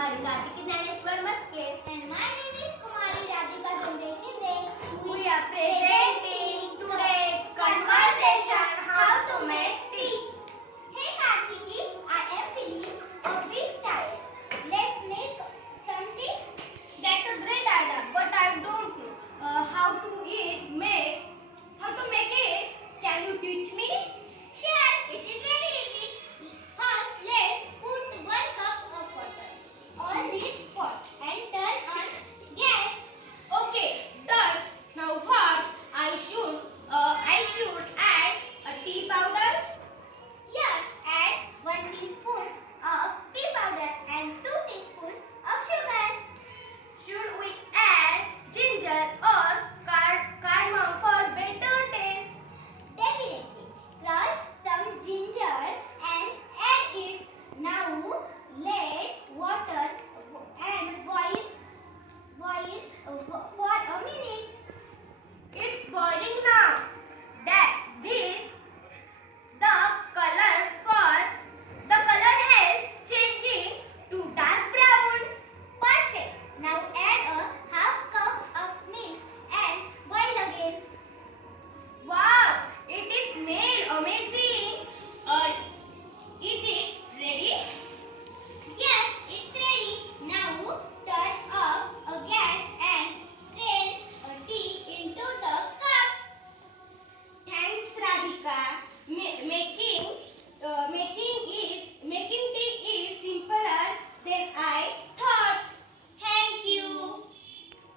Kumari Kartiki Dhaneshwar Maske. And my name is Kumari Radhika Sanjay Shinde. We are presenting today's conversation how to make